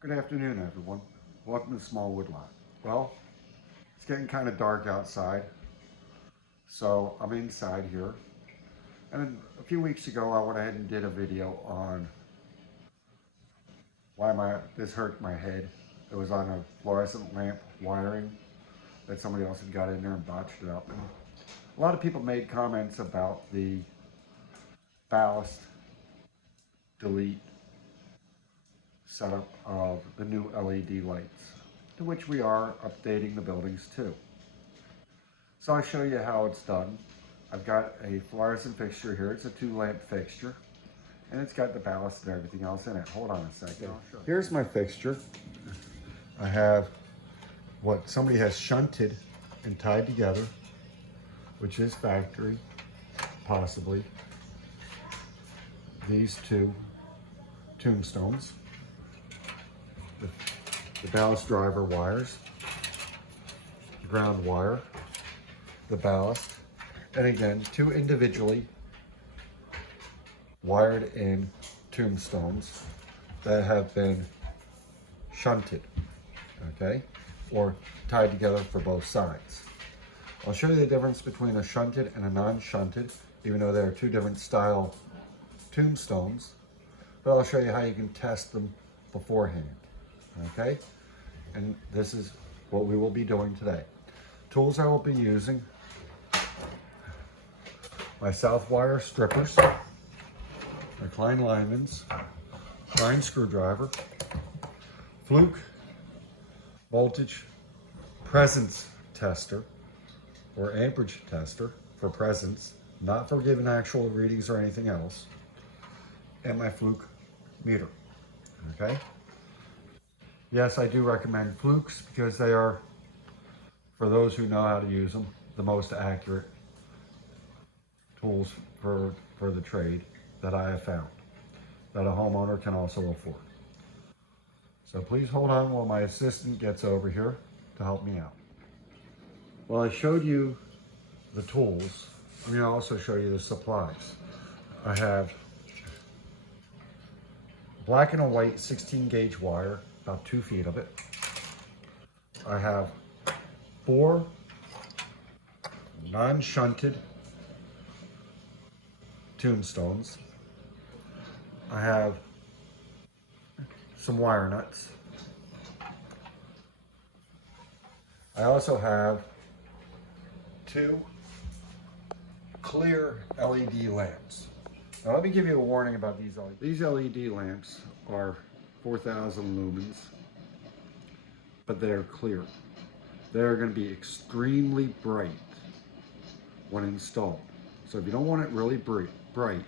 Good afternoon, everyone. Welcome to Small Woodlot. Well, it's getting kind of dark outside, so I'm inside here. And a few weeks ago, I went ahead and did a video on why this hurt my head. It was on a fluorescent lamp wiring that somebody else had got in there and botched it up. And a lot of people made comments about the ballast delete setup of the new LED lights, to which we are updating the buildings too. So I'll show you how it's done. I've got a fluorescent fixture here. It's a 2-lamp fixture, and it's got the ballast and everything else in it. Hold on a second. Here's my fixture. I have what somebody has shunted and tied together, which is factory, possibly. These two tombstones. The ballast driver wires, the ground wire, the ballast, and again, 2 individually wired in tombstones that have been shunted, okay, or tied together for both sides. I'll show you the difference between a shunted and a non-shunted, even though they're 2 different style tombstones, but I'll show you how you can test them beforehand. Okay, and this is what we will be doing today. Tools I will be using: my south wire strippers, my Klein lineman's, fine screwdriver, fluke voltage presence tester or amperage tester for presence, not for giving actual readings or anything else, and my fluke meter. Okay. Yes, I do recommend flukes because they are, for those who know how to use them, the most accurate tools for the trade that I have found, that a homeowner can also afford. So please hold on while my assistant gets over here to help me out. Well, I showed you the tools. I'm going to also show you the supplies. I have black and a white 16 gauge wire, about 2 feet of it. I have 4 non-shunted tombstones. I have some wire nuts. I also have 2 clear LED lamps. Now let me give you a warning about these LEDs. These LED lamps are 4,000 lumens, but they're clear. They're going to be extremely bright when installed. So if you don't want it really bright,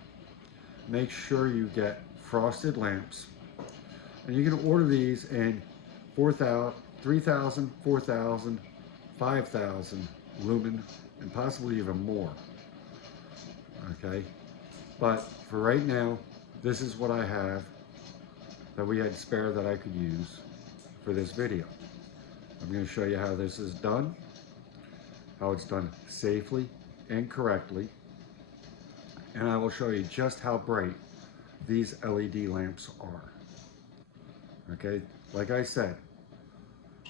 make sure you get frosted lamps. And you can order these in 4,000, 3,000, 4,000, 5,000 lumen, and possibly even more. Okay, but for right now, this is what I have that we had spare that I could use for this video. I'm going to show you how this is done, how it's done safely and correctly, and I will show you just how bright these LED lamps are. Okay, like I said,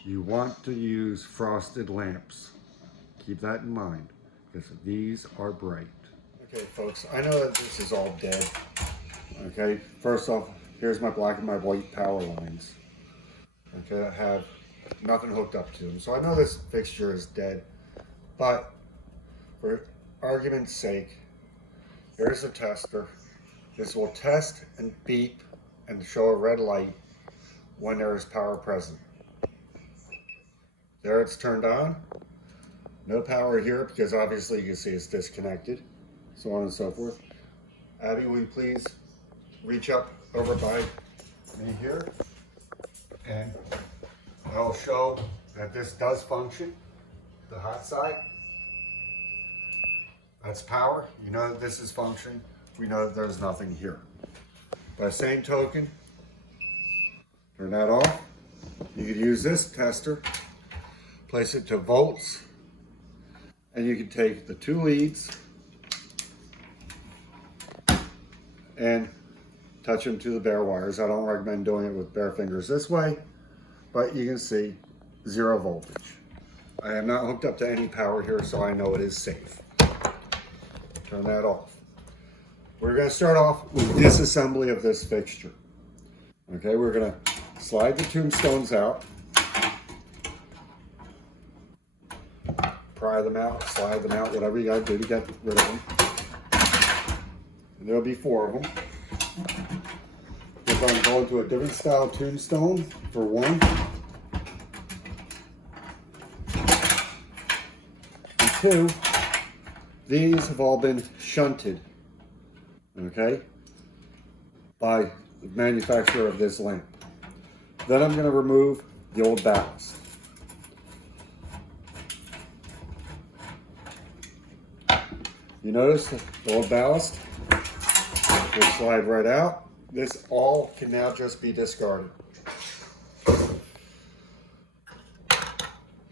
you want to use frosted lamps. Keep that in mind, because these are bright. Okay, folks, I know that this is all dead. Okay, first off, here's my black and my white power lines. Okay, I have nothing hooked up to them. So I know this fixture is dead, but for argument's sake, here's a tester. This will test and beep and show a red light when there is power present. There it's turned on. No power here because obviously you can see it's disconnected, so on and so forth. Abby, will you please reach up over by me here, and I'll show that this does function. The hot side, that's power. You know that this is functioning. We know that there's nothing here. By the same token, turn that off. You could use this tester, place it to volts, and you can take the 2 leads and touch them to the bare wires. I don't recommend doing it with bare fingers this way, but you can see 0 voltage. I am not hooked up to any power here, so I know it is safe. Turn that off. We're going to start off with disassembly of this fixture. Okay, we're going to slide the tombstones out, pry them out, slide them out, whatever you got to do to get rid of them. And there'll be 4 of them. We're going to go into a different style tombstone for 1. And 2, these have all been shunted, okay, by the manufacturer of this lamp. Then I'm going to remove the old ballast. You notice the old ballast will slide right out. This all can now just be discarded.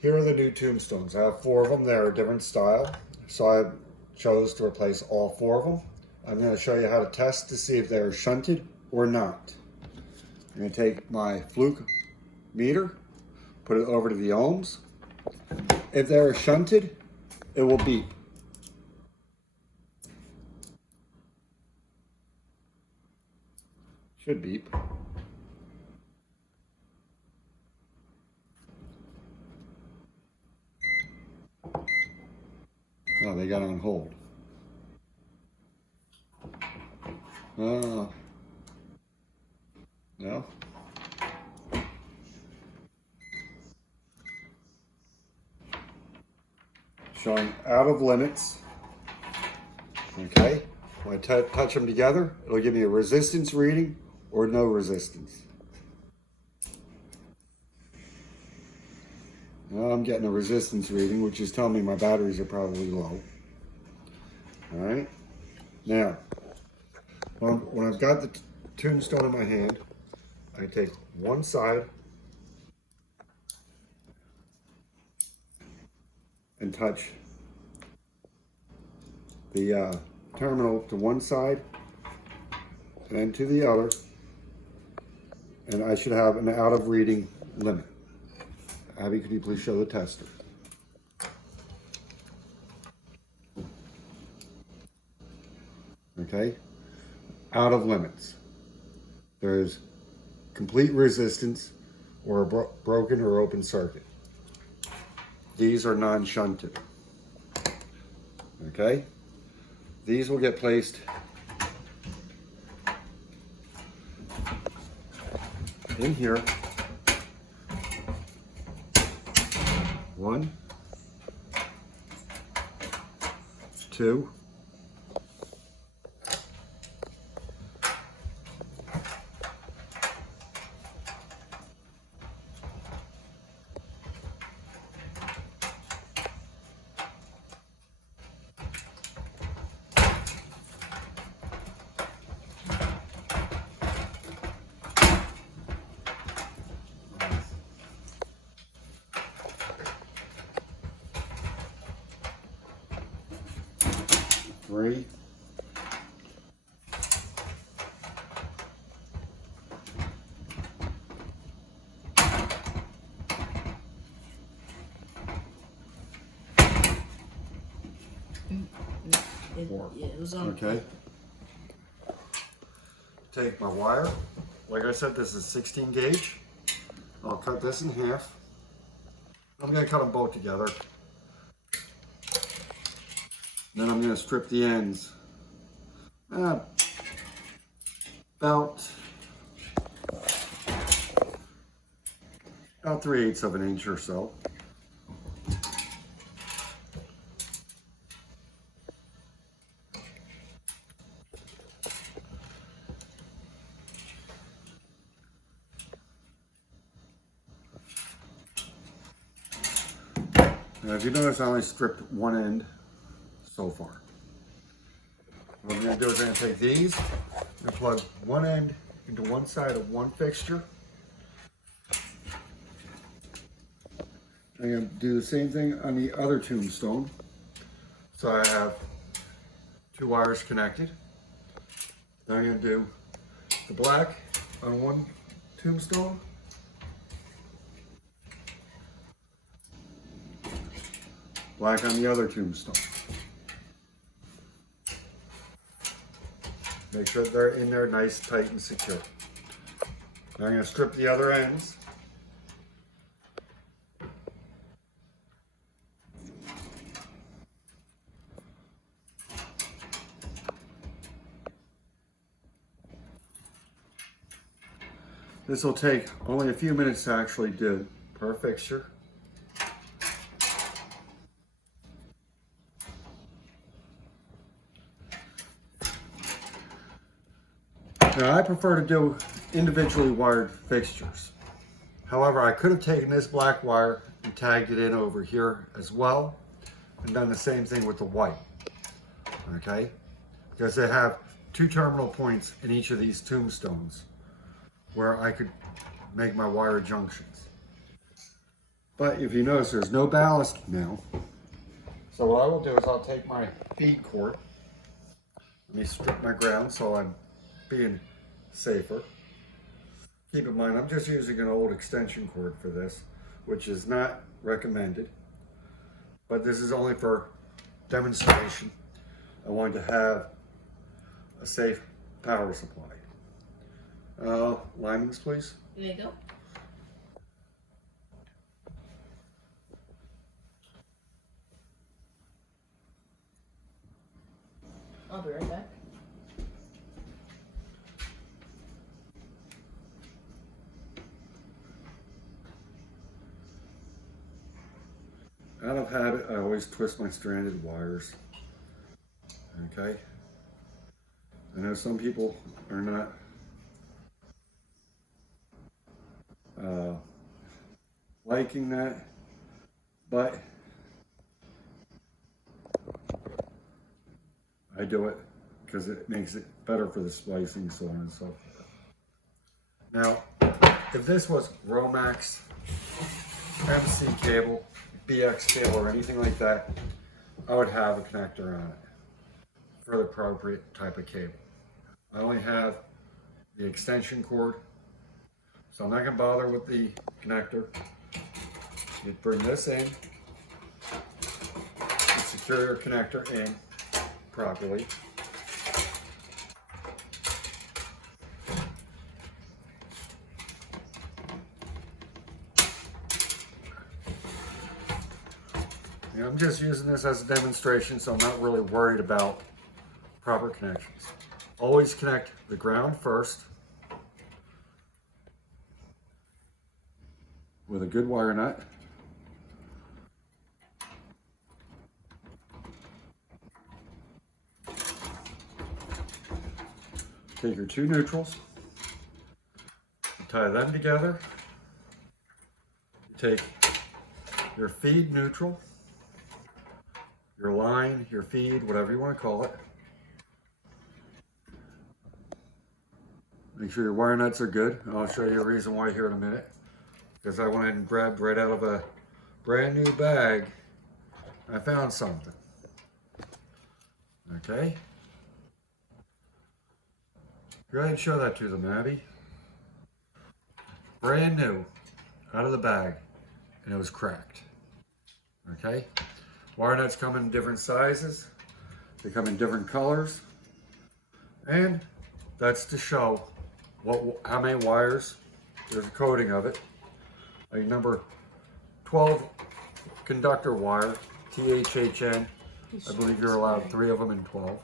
Here are the new tombstones. I have 4 of them. They're a different style, so I chose to replace all 4 of them. I'm going to show you how to test to see if they're shunted or not. I'm going to take my fluke meter, put it over to the ohms. If they're shunted, it will beep. Should beep. Oh, they got on hold. Oh. No. Showing out of limits. Okay. When I touch them together, it'll give me a resistance reading or no resistance. Well, I'm getting a resistance reading, which is telling me my batteries are probably low. All right. Now, when I've got the tombstone in my hand, I take one side and touch the terminal to one side and then to the other, and I should have an out of reading limit. Abby, could you please show the tester? Okay, out of limits. There's complete resistance or a broken or open circuit. These are non-shunted. Okay, these will get placed in here. 1, 2, three, 4. Yeah, it was on. Okay. Take my wire. Like I said, this is 16 gauge. I'll cut this in half. I'm going to cut them both together. Then I'm going to strip the ends. About 3/8 of an inch or so. Now, if you notice, I only stripped one end so far. What I'm going to do is I'm going to take these and plug one end into one side of one fixture. I'm going to do the same thing on the other tombstone. So I have 2 wires connected. Then I'm going to do the black on one tombstone. Black on the other tombstone. Make sure they're in there nice, tight, and secure. Now I'm going to strip the other ends. This will take only a few minutes to actually do per fixture. Now I prefer to do individually wired fixtures. However, I could have taken this black wire and tagged it in over here as well and done the same thing with the white, okay? Because they have two terminal points in each of these tombstones where I could make my wire junctions. But if you notice, there's no ballast now. So what I will do is I'll take my feed cord. Let me strip my ground so I'm being safer. Keep in mind, I'm just using an old extension cord for this, which is not recommended. But this is only for demonstration. I wanted to have a safe power supply. Linings, please. There you go. I'll be right back. Out of habit, I always twist my stranded wires. Okay? I know some people are not liking that, but I do it because it makes it better for the splicing, so on and so forth. Now, if this was Romax, MC cable, BX cable, or anything like that, I would have a connector on it for the appropriate type of cable. I only have the extension cord, so I'm not going to bother with the connector. You bring this in, and secure your connector in properly. And I'm just using this as a demonstration, so I'm not really worried about proper connections. Always connect the ground first with a good wire nut. Take your two neutrals, tie them together. You take your feed neutral, your line, your feed, whatever you want to call it. Make sure your wire nuts are good. I'll show you a reason why here in a minute. Because I went ahead and grabbed right out of a brand new bag. I found something. Okay. Go ahead and show that to them, Abby. Brand new, out of the bag, and it was cracked. Okay? Wire nuts come in different sizes. They come in different colors. And that's to show how many wires. There's a coding of it. Like number 12 conductor wire, THHN. I believe you're allowed 3 of them in 12.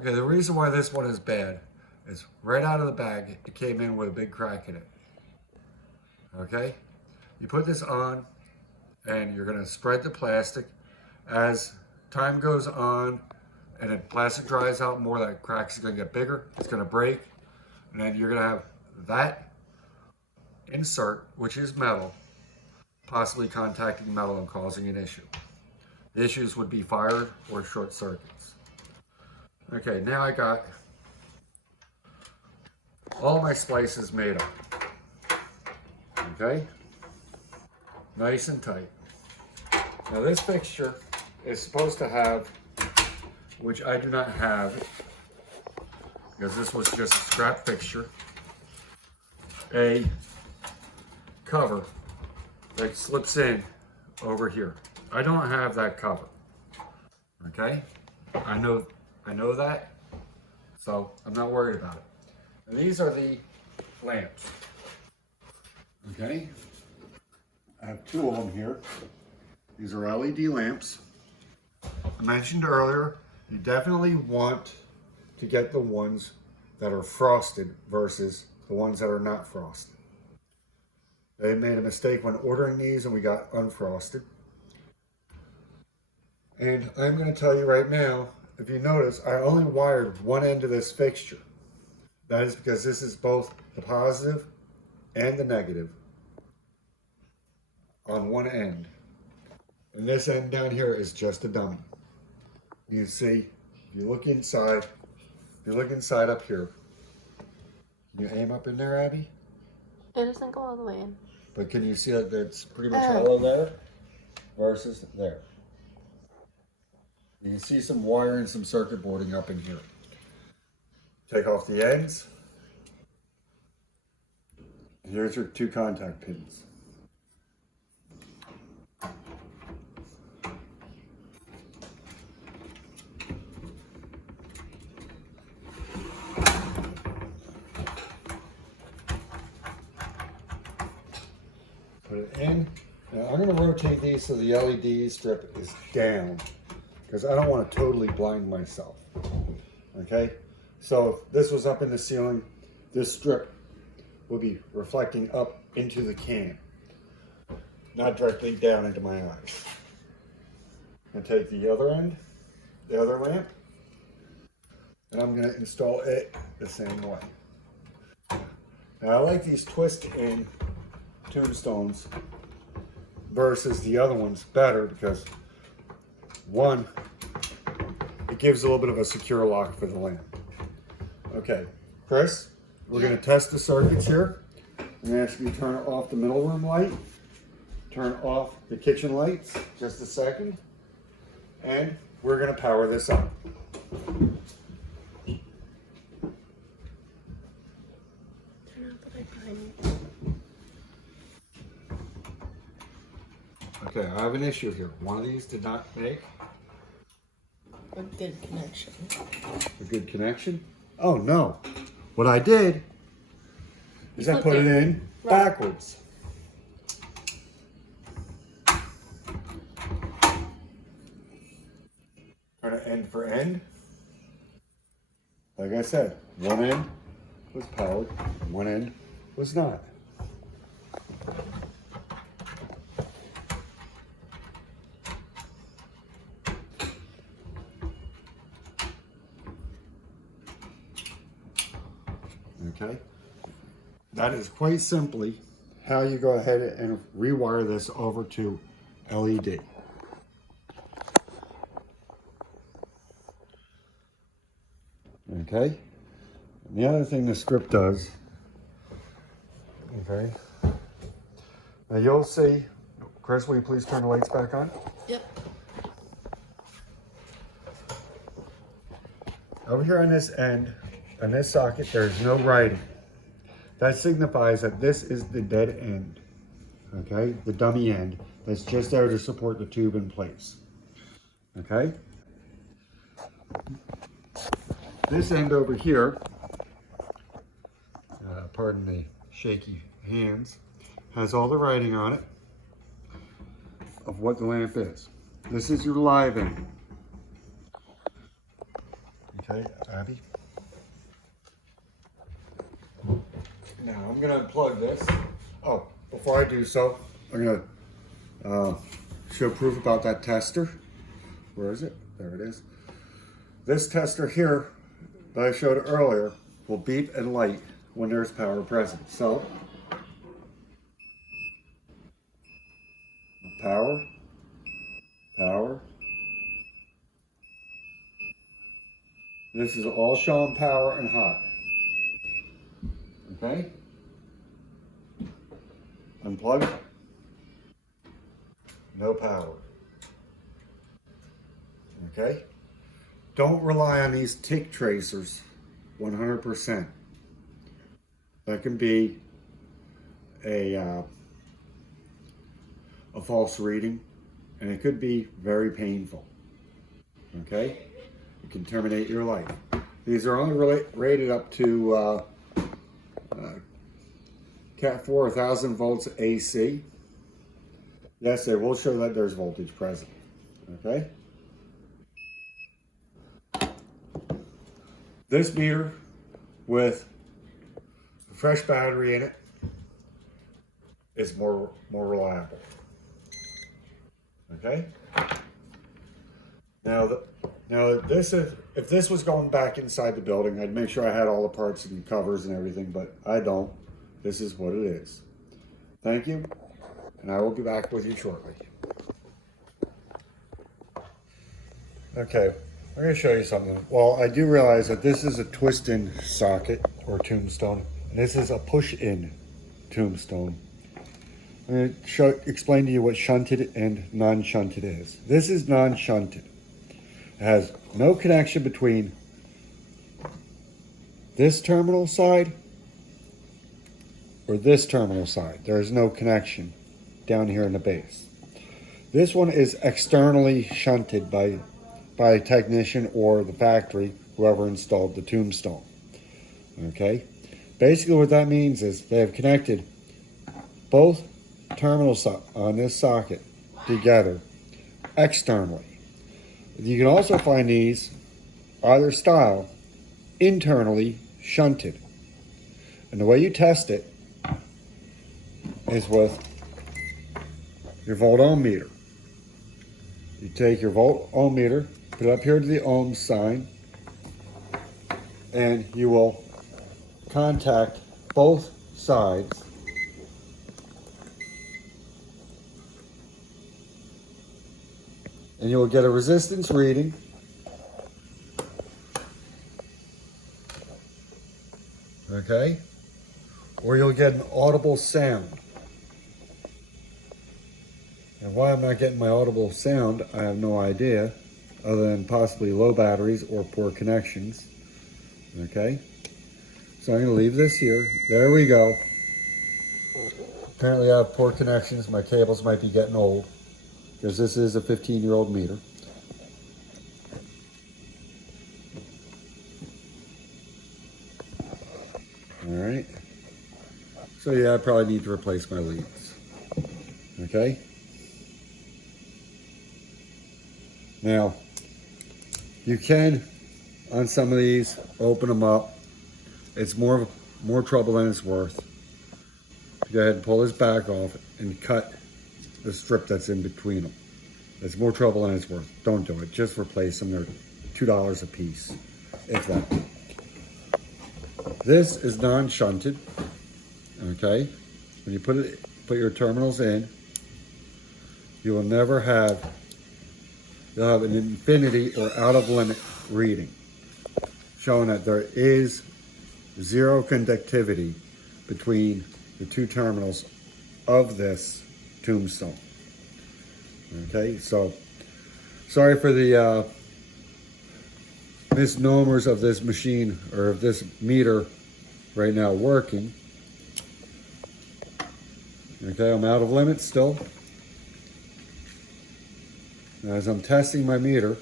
Okay, the reason why this one is bad is right out of the bag, it came in with a big crack in it. Okay? You put this on, and you're going to spread the plastic. As time goes on, and the plastic dries out more, that crack is going to get bigger. It's going to break, and then you're going to have that insert, which is metal, possibly contacting metal and causing an issue. The issues would be fire or short circuits. Okay, now I got all my splices made up. Okay? Nice and tight. Now this fixture is supposed to have, which I do not have, because this was just a scrap fixture, a cover that slips in over here. I don't have that cover. Okay? I know that, so I'm not worried about it. And these are the lamps. Okay? I have two of them here. These are LED lamps. I mentioned earlier, you definitely want to get the ones that are frosted versus the ones that are not frosted. They made a mistake when ordering these and we got unfrosted. And I'm going to tell you right now, if you notice, I only wired one end of this fixture. That is because this is both the positive and the negative on one end. And this end down here is just a dummy. You can see, if you look inside up here, can you aim up in there, Abby? It doesn't go all the way in. But can you see that it's pretty much hollow there versus there? You can see some wire and some circuit boarding up in here. Take off the ends. Here's your two contact pins. Put it in. Now I'm going to rotate these so the LED strip is down because I don't want to totally blind myself. Okay? So if this was up in the ceiling, this strip will be reflecting up into the can, not directly down into my eyes. I'm going to take the other end, the other lamp, and I'm going to install it the same way. Now I like these twist-in tombstones versus the other ones better because one, it gives a little bit of a secure lock for the lamp. Okay, Chris, we're going to test the circuits here. I'm going to ask you to turn off the middle room light, turn off the kitchen lights, just a second, and we're going to power this up. Turn off the light behind me. Okay, I have an issue here. One of these did not make A good connection. a good connection. Oh no. What I did is I put it in backwards. Turn it end for end. Like I said, one end was powered, one end was not. Okay, that is quite simply how you go ahead and rewire this over to LED. Okay, and the other thing the script does, okay, now you'll see, Chris, will you please turn the lights back on? Yep. Over here on this end, on this socket, there's no writing. That signifies that this is the dead end, okay? The dummy end that's just there to support the tube in place, okay? This end over here, pardon the shaky hands, has all the writing on it of what the lamp is. This is your live end. Okay, Abby? Now I'm going to unplug this. Oh, before I do so, I'm going to show proof about that tester. Where is it? There it is. This tester here that I showed earlier will beep and light when there's power present. So, power, power. This is all showing power and hot. Okay? Unplug. No power. Okay? Don't rely on these tick tracers 100%. That can be a false reading, and it could be very painful. Okay? It can terminate your life. These are only rated up to Cat 4, 1000 volts AC. Yes, they will show that there's voltage present. Okay? This meter with a fresh battery in it is more reliable. Okay? Now this if this was going back inside the building, I'd make sure I had all the parts and covers and everything, but I don't. This is what it is. Thank you, and I will be back with you shortly. Okay, I'm going to show you something. Well, I do realize that this is a twist-in socket or tombstone, and this is a push-in tombstone. I'm going to explain to you what shunted and non-shunted is. This is non-shunted. It has no connection between this terminal side or this terminal side. There is no connection down here in the base. This one is externally shunted by a technician or the factory, whoever installed the tombstone. Okay? Basically what that means is they have connected both terminals on this socket together externally. You can also find these, either style, internally shunted. And the way you test it is with your volt-ohm meter. You take your volt-ohm meter, put it up here to the ohm sign, and you will contact both sides and you will get a resistance reading. Okay? Or you'll get an audible sound. And why I'm not getting my audible sound, I have no idea, other than possibly low batteries or poor connections. Okay? So I'm going to leave this here. There we go. Apparently I have poor connections. My cables might be getting old, because this is a 15-year-old meter. All right. So yeah, I probably need to replace my leads. Okay. Now, you can, on some of these, open them up. It's more trouble than it's worth. Go ahead and pull this back off and cut the strip that's in between them. It's more trouble than it's worth. Don't do it. Just replace them. They're $2 a piece, if that. This is non-shunted. Okay, when you put your terminals in, you will never have. You'll have an infinity or out of limit reading, showing that there is zero conductivity between the two terminals of this tombstone. Okay, so sorry for the misnomers of this machine or of this meter right now working. Okay, I'm out of limits still. As I'm testing my meter,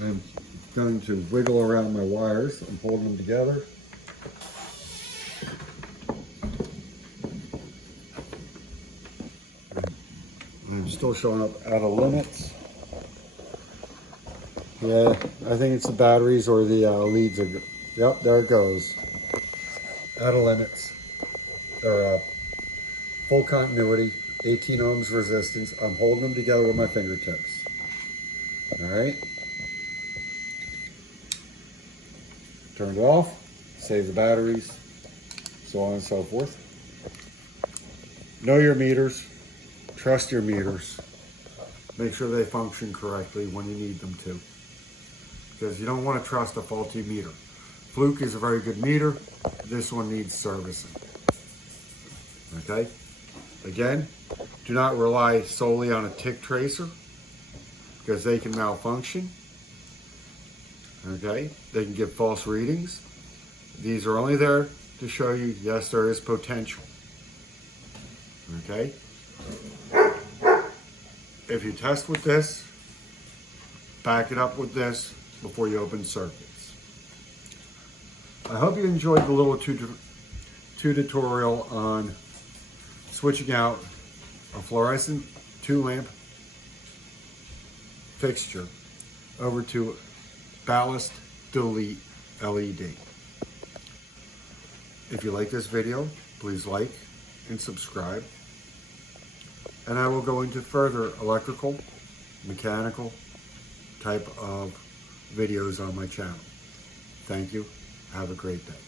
I'm going to wiggle around my wires. I'm holding them together. I'm still showing up out of limits. Yeah, I think it's the batteries or the leads are. Yep, there it goes. Out of limits. They're full continuity, 18 ohms resistance. I'm holding them together with my fingertips. All right. Turned off. Save the batteries. So on and so forth. Know your meters. Trust your meters. Make sure they function correctly when you need them to. Because you don't want to trust a faulty meter. Fluke is a very good meter. This one needs servicing. Okay? Again, do not rely solely on a tick tracer. because they can malfunction. Okay, they can give false readings. These are only there to show you, yes, there is potential. Okay, if you test with this, back it up with this before you open circuits. I hope you enjoyed the little tutorial on switching out a fluorescent 2-lamp fixture over to ballast delete LED. If you like this video, please like and subscribe. And I will go into further electrical, mechanical type of videos on my channel. Thank you. Have a great day.